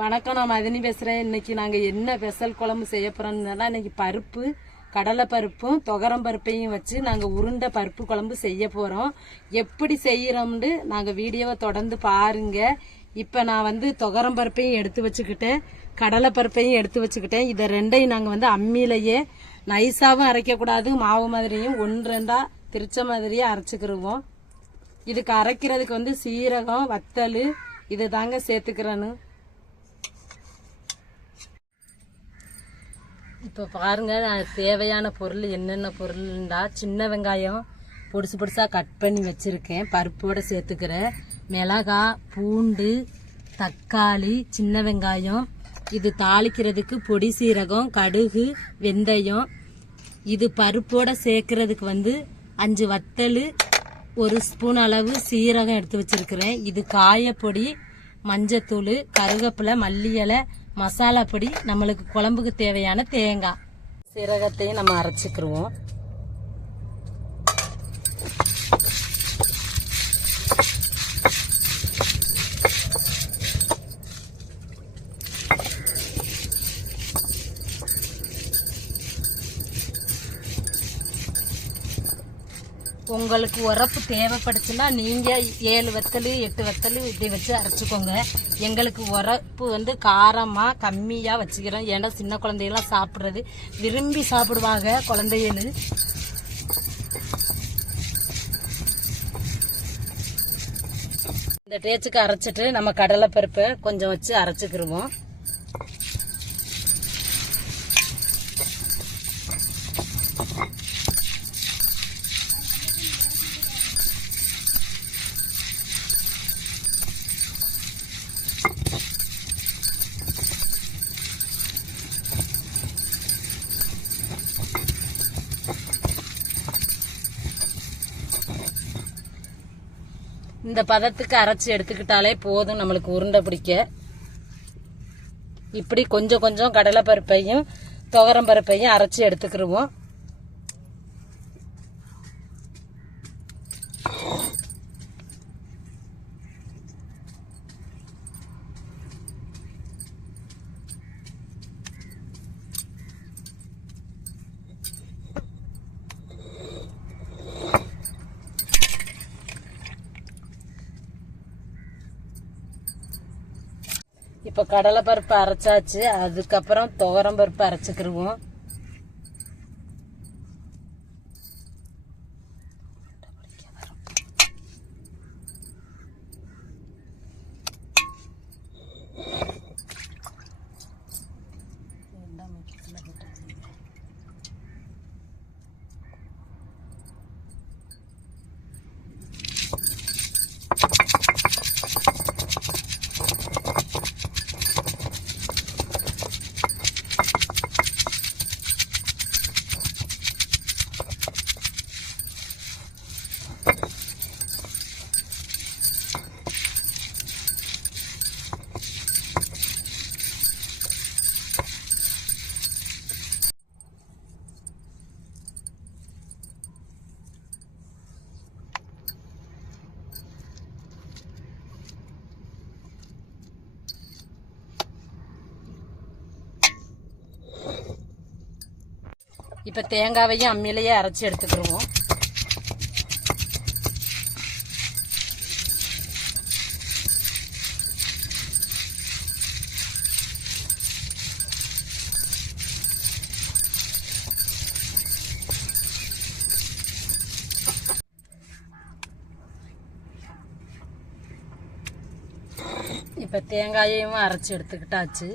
வணக்கம் நான் மதினி பேசுகிறேன் இன்னைக்கு நாங்கள் என்ன ஸ்பெஷல் குழம்பு செய்ய போகிறோம்னா இன்னைக்கு பருப்பு கடலை பருப்பும் துவரம் பருப்பையும் வச்சு நாங்கள் உருண்டை பருப்பு குழம்பு செய்ய போகிறோம் எப்படி செய்கிறோம்னு நாங்கள் வீடியோவை தொடர்ந்து பாருங்க. இப்போ நான் வந்து துவரம் பருப்பையும் எடுத்து வச்சுக்கிட்டேன் கடலை பருப்பையும் எடுத்து வச்சுக்கிட்டேன். இதை ரெண்டையும் நாங்கள் வந்து அம்மியிலேயே நைஸாகவும் அரைக்கக்கூடாது மாவு மாதிரியும் ஒன்று ரெண்டாக திரிச்ச மாதிரியே அரைச்சிக்கிருவோம். இதுக்கு அரைக்கிறதுக்கு வந்து சீரகம் வத்தல் இது தாங்க சேர்த்துக்கிறேன்னு. இப்போ பாருங்க நான் தேவையான பொருள் என்னென்ன பொருள்ண்டா சின்ன வெங்காயம் பொடிசு பொடிசாக கட் பண்ணி வச்சுருக்கேன். பருப்போடு சேர்த்துக்கிறேன். மிளகாய் பூண்டு தக்காளி சின்ன வெங்காயம். இது தாளிக்கிறதுக்கு பொடி சீரகம் கடுகு வெந்தயம். இது பருப்போடு சேர்க்கறதுக்கு வந்து அஞ்சு வத்தல் ஒரு ஸ்பூன் அளவு சீரகம் எடுத்து வச்சுருக்கிறேன். இது காயப்பொடி மஞ்சத்தூள் கருவேப்பிலை மல்லி இலை மசாலா பொடி நம்மளுக்கு குழம்புக்கு தேவையான தேங்காய். சீரகத்தையும் நம்ம அரைச்சிக்கிருவோம். உங்களுக்கு உரப்பு தேவைப்படுச்சுன்னா நீங்கள் ஏழு வத்தல் எட்டு வத்தல் இப்படி வச்சு அரைச்சிக்கோங்க. எங்களுக்கு உரப்பு வந்து காரமாக கம்மியாக வச்சுக்கிறோம். ஏன்னா சின்ன குழந்தைகள்லாம் சாப்பிட்றது. விரும்பி சாப்பிடுவாங்க குழந்தைகள். இந்த டேச்சுக்கு அரைச்சிட்டு நம்ம கடலை பருப்பை கொஞ்சம் வச்சு அரைச்சிக்கிருவோம். இந்த பதத்துக்கு அரைச்சி எடுத்துக்கிட்டாலே போதும் நம்மளுக்கு உருண்டை பிடிக்க. இப்படி கொஞ்சம் கொஞ்சம் கடலை பருப்பையும் துவரம் பருப்பையும் அரைச்சி எடுத்துக்கிடுவோம் இப்போ கடலை பருப்பு அரைச்சாச்சு அதுக்கப்புறம் துவரம் பருப்பு அரைச்சிக்கிருவோம். இப்போ தேங்காவையும் அம்மியிலேயே அரைச்சி எடுத்துக்கிடுவோம் இப்போ தேங்காயையும் அரைச்சி எடுத்துக்கிட்டாச்சு.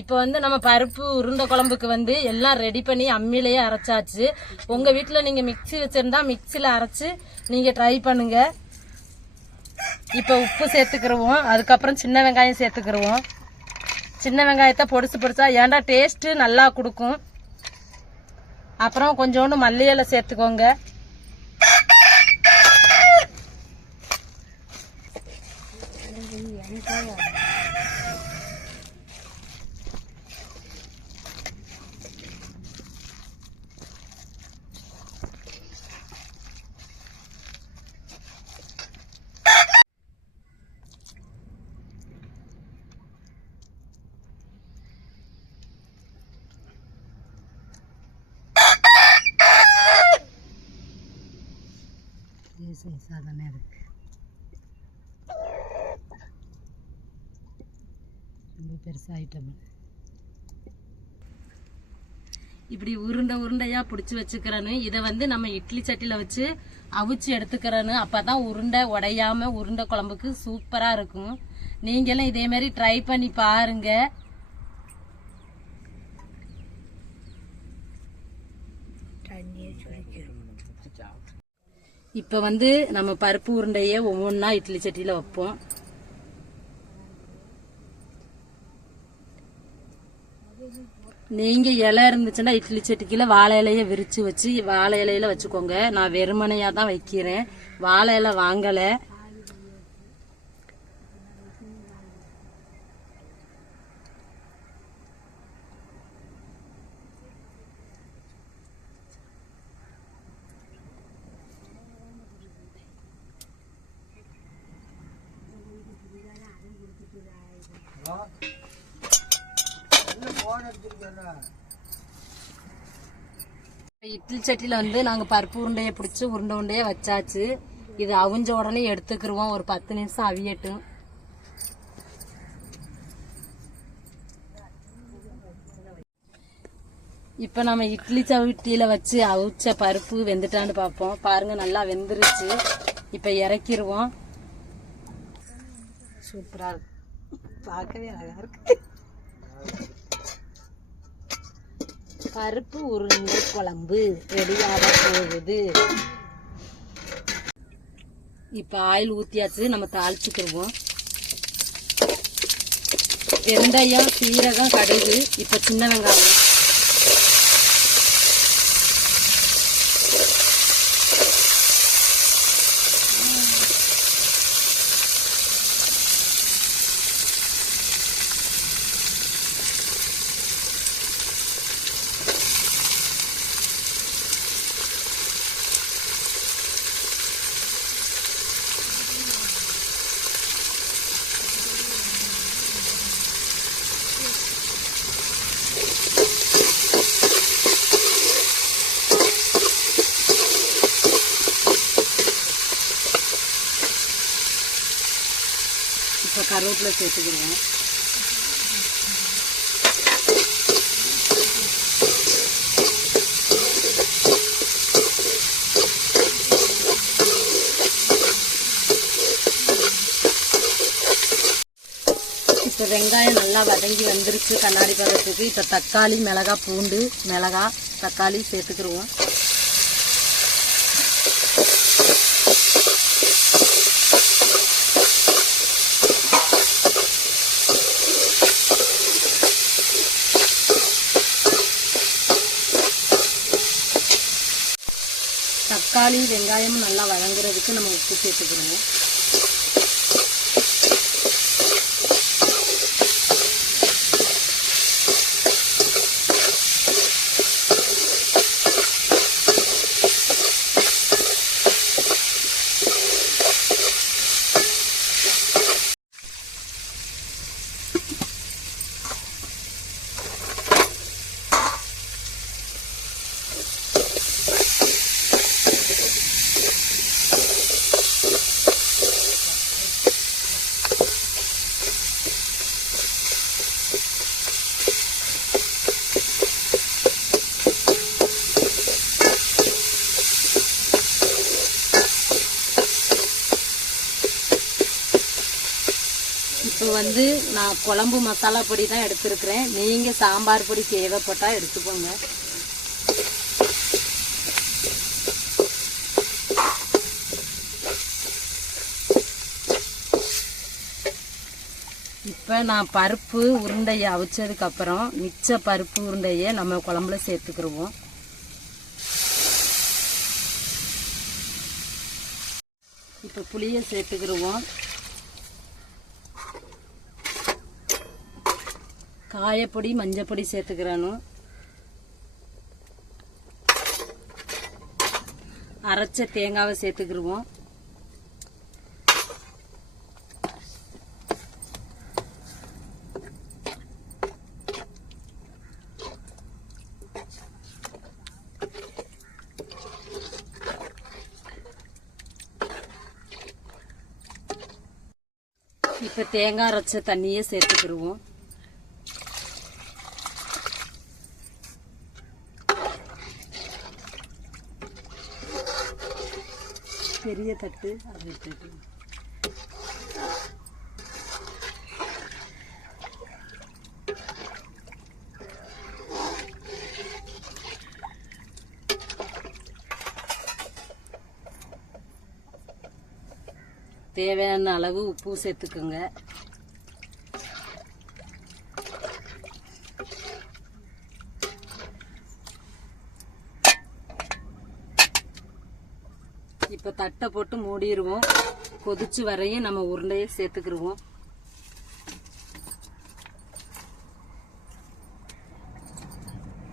இப்போ வந்து நம்ம பருப்பு உருண்டை குழம்புக்கு வந்து எல்லாம் ரெடி பண்ணி அம்மியிலேயே அரைச்சாச்சு. உங்கள் வீட்டில் நீங்கள் மிக்ஸி வச்சிருந்தா மிக்சியில் அரைச்சி நீங்கள் ட்ரை பண்ணுங்க. இப்போ உப்பு சேர்த்துக்கிருவோம். அதுக்கப்புறம் சின்ன வெங்காயம் சேர்த்துக்கிருவோம். சின்ன வெங்காயத்தை பொடிசு பொடிச்சா ஏன்டா டேஸ்ட்டு நல்லா கொடுக்கும்? அப்புறம் கொஞ்சோண்டு மல்லி இலை சேர்த்துக்கோங்க. சைஸாக தானே இருக்கு. ரொம்ப பெருசாகிட்டோம் இப்படி உருண்டை உருண்டையா பிடிச்சி வச்சுக்கிறேன்னு இதை வந்து நம்ம இட்லி சட்டியில வச்சு அவிச்சு எடுத்துக்கிறேன்னு அப்பதான் உருண்டை உடையாம உருண்டை குழம்புக்கு சூப்பரா இருக்கும். நீங்களும் இதே மாதிரி ட்ரை பண்ணி பாருங்க. இப்ப வந்து நம்ம பருப்பு உருண்டைய ஒவ்வொன்றா இட்லி சட்டியில வைப்போம். நீங்க இலை இருந்துச்சுன்னா இட்லி சட்டிக்குள்ள வாழை இலைய விரிச்சு வச்சு வாழை இலையில வச்சுக்கோங்க. நான் வெறுமனையா தான் வைக்கிறேன். வாழை இலை வாங்கலை. இட்லி சட்டியில வந்து நாங்க பருப்பு உருண்டைய பிடிச்சி உருண்டை உருண்டையா வச்சாச்சு. இது அவிஞ்ச உடனே எடுத்துக்கிருவோம். ஒரு பத்து நிமிஷம் அவியட்டும். இப்ப நம்ம இட்லி சவுட்டியில வச்சு அவிச்ச பருப்பு வெந்துட்டான்னு பார்ப்போம் பாருங்க நல்லா வெந்துருச்சு. இப்ப இறக்கிருவோம். சூப்பரா இருக்கு. பார்க்கவே அழகா இருக்கு. பருப்பு உருண்டை குழம்பு ரெடியாக போகுது. இப்ப ஆயில் ஊத்தியாச்சு நம்ம தாளிச்சுக்கிடுவோம் வெந்தயம் சீரகம் கடுகு இப்ப சின்ன வெங்காயம் இப்ப கருவேப்பிலை சேர்த்துக்கிடுவோம் இப்போ வெங்காயம் நல்லா வதங்கி வந்துருச்சு கண்ணாடி பதத்துக்கு இப்போ தக்காளி மிளகா பூண்டு மிளகா தக்காளி சேர்த்துக்கிருவோம். தக்காளி வெங்காயம் நல்லா வதங்குறதுக்கு நம்ம உப்பு சேர்த்துக்கிறோம் இப்போ வந்து நான் குழம்பு மசாலா பொடி தான் எடுத்துருக்குறேன். நீங்கள் சாம்பார் பொடி தேவைப்பட்டால் எடுத்துக்கோங்க. இப்போ நான் பருப்பு உருண்டையை அவிச்சதுக்கப்புறம் மிச்ச பருப்பு உருண்டையை நம்ம குழம்புல சேர்த்துக்கிடுவோம் இப்போ புளியை சேர்த்துக்கிருவோம். కాయపొడి మంజపొడి சேர்த்துக்கிறானோ. அரைச்ச தேங்காவை சேர்த்துக்கிடுவோம் இப்போ தேங்காய் அரைச்ச தண்ணியை சேர்த்துக்கிடுவோம் பெரிய தட்டு அது எடுத்துட்டு தேவையான அளவு உப்பு சேர்த்துக்கோங்க. இப்போ தட்டை போட்டு மூடிடுவோம் கொதிச்சு வரையும் நம்ம உருண்டையை சேர்த்துக்கிடுவோம்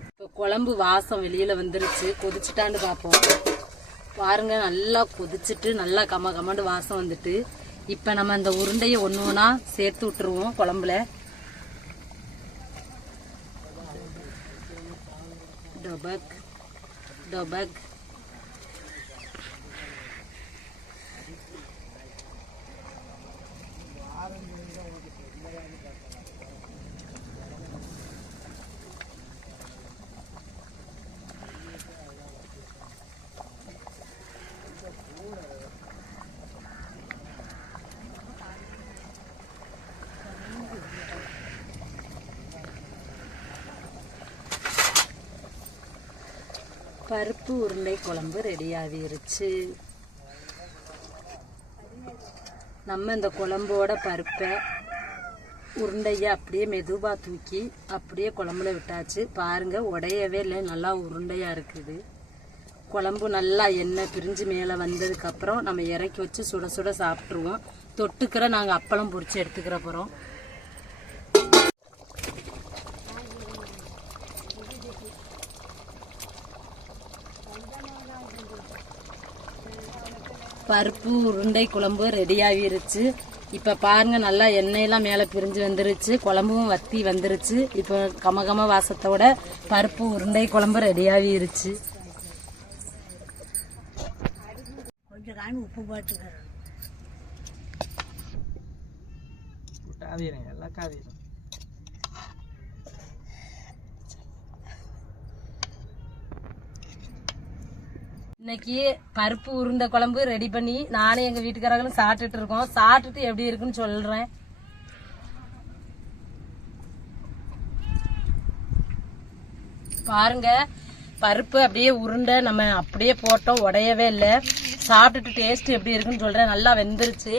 இப்போ குழம்பு வாசம் வெளியில் வந்துருச்சு. கொதிச்சுட்டான்னு பார்ப்போம் பாருங்க நல்லா கொதிச்சுட்டு நல்லா கம கமண்டு வாசம் வந்துட்டு. இப்போ நம்ம அந்த உருண்டையை ஒன்று ஒன்றா சேர்த்து விட்டுருவோம் குழம்புல. டொபக் டொபக். பருப்பு உருண்டை குழம்பு ரெடி ஆகிருச்சு. நம்ம இந்த குழம்போட பருப்பை உருண்டையை அப்படியே மெதுவாக தூக்கி அப்படியே குழம்புல விட்டாச்சு. பாருங்கள் உடையவே இல்லை. நல்லா உருண்டையாக இருக்குது. குழம்பு நல்லா எண்ணெய் பிரிஞ்சு மேலே வந்ததுக்கப்புறம் நம்ம இறக்கி வச்சு சுட சுட சாப்பிட்ருவோம் தொட்டுக்கிற நாங்கள் அப்பளம் பொறிச்சு எடுத்துக்கிற போகிறோம் பருப்பு உருண்டை குழம்பு ரெடி ஆகிருச்சு. இப்போ பாருங்க நல்லா எண்ணெயெல்லாம் மேலே பிரிஞ்சு வந்துருச்சு. குழம்பும் வத்தி வந்துருச்சு. இப்போ கமகம வாசத்தோட பருப்பு உருண்டை குழம்பு ரெடி ஆகிருச்சு. கொஞ்சம் காமி உப்பு போட்டுக்கிறேன். எல்லாம் காவிரம் இன்னைக்கு பருப்பு உருண்டை குழம்பு ரெடி பண்ணி நானும் எங்க வீட்டுக்காரங்களும் சாப்பிட்டுட்டு இருக்கோம். சாப்பிட்டுட்டு எப்படி இருக்குன்னு சொல்றேன். பாருங்க பருப்பு அப்படியே உருண்டை நம்ம அப்படியே போட்டோம் உடையவே இல்லை. சாப்பிட்டுட்டு டேஸ்ட் எப்படி இருக்குன்னு சொல்றேன். நல்லா வெந்துருச்சு.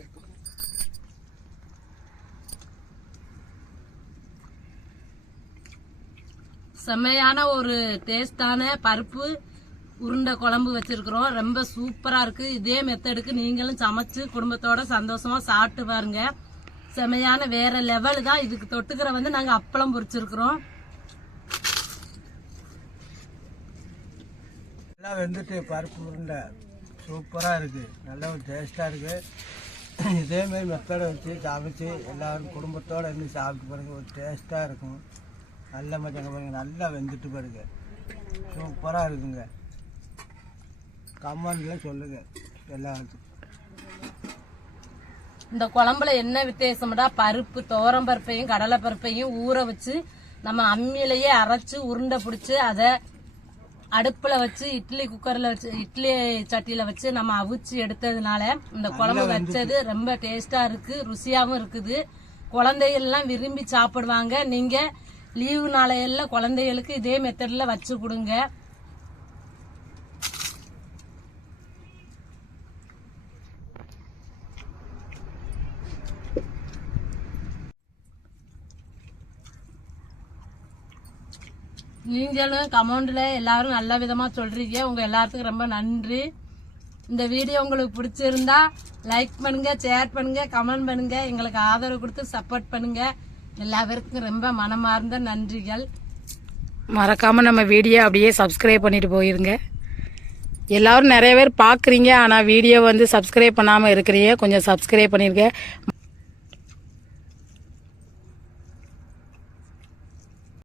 இருக்கும். செம்மையான ஒரு டேஸ்டான பருப்பு உருண்டை குழம்பு வச்சிருக்கிறோம். ரொம்ப சூப்பரா இருக்கு. இதே மெத்தடுக்கு நீங்களும் சமைச்சு குடும்பத்தோட சந்தோஷமா சாப்பிட்டு பாருங்க. செம்மையான வேற லெவல் தான். இதுக்கு தொட்டுக்கிற வந்து நாங்க அப்பளம் பொறிச்சிருக்கிறோம் நல்லா வெந்துட்டு பருப்பு உருண்டை சூப்பராக இருக்குது நல்ல ஒரு டேஸ்ட்டாக இருக்குது இதேமாரி மெத்தடை வச்சு சமைச்சு எல்லோரும் குடும்பத்தோடு இருந்து சாப்பிட்டு பாருங்கள் ஒரு டேஸ்ட்டாக இருக்கும். நல்ல மச்சங்க பாருங்க நல்லா வெந்துட்டு பாருங்க. சூப்பராக இருக்குங்க. கமெண்ட்ல சொல்லுங்கள் எல்லாத்துக்கும். இந்த குழம்புல என்ன வித்தியாசம்டா? பருப்பு துவரம் பருப்பையும் கடலை பருப்பையும் ஊற வச்சு நம்ம அம்மியிலேயே அரைச்சு உருண்டை பிடிச்சி அதை அடுப்புல வச்சு இட்லி குக்கர்ல வச்சு இட்லி சட்டியில வச்சு நம்ம அவிச்சு எடுத்ததுனால இந்த குழம்பு வச்சது ரொம்ப டேஸ்டா இருக்கு ருசியாவும் இருக்குது. குழந்தைகள் எல்லாம் விரும்பி சாப்பிடுவாங்க. நீங்க லீவு நாளையெல்லாம் குழந்தைகளுக்கு இதே மெத்தட்ல வச்சு கொடுங்க. நீங்களும் கமெண்ட்ல எல்லாரும் நல்ல விதமா சொல்றீங்க. உங்க எல்லாத்துக்கும் ரொம்ப நன்றி. இந்த வீடியோ உங்களுக்கு பிடிச்சிருந்தா லைக் பண்ணுங்க ஷேர் பண்ணுங்க கமெண்ட் பண்ணுங்க. எங்களுக்கு ஆதரவு கொடுத்து சப்போர்ட் எல்லாருக்கும் ரொம்ப மனமார்ந்த நன்றிகள். மறக்காமல் நம்ம வீடியோ அப்படியே சப்ஸ்கிரைப் பண்ணிட்டு போயிருங்க. எல்லாரும் நிறைய பேர் பார்க்குறீங்க ஆனால் வீடியோ வந்து சப்ஸ்கிரைப் பண்ணாமல் இருக்கிறீங்க கொஞ்சம் சப்ஸ்கிரைப் பண்ணியிருக்கேன்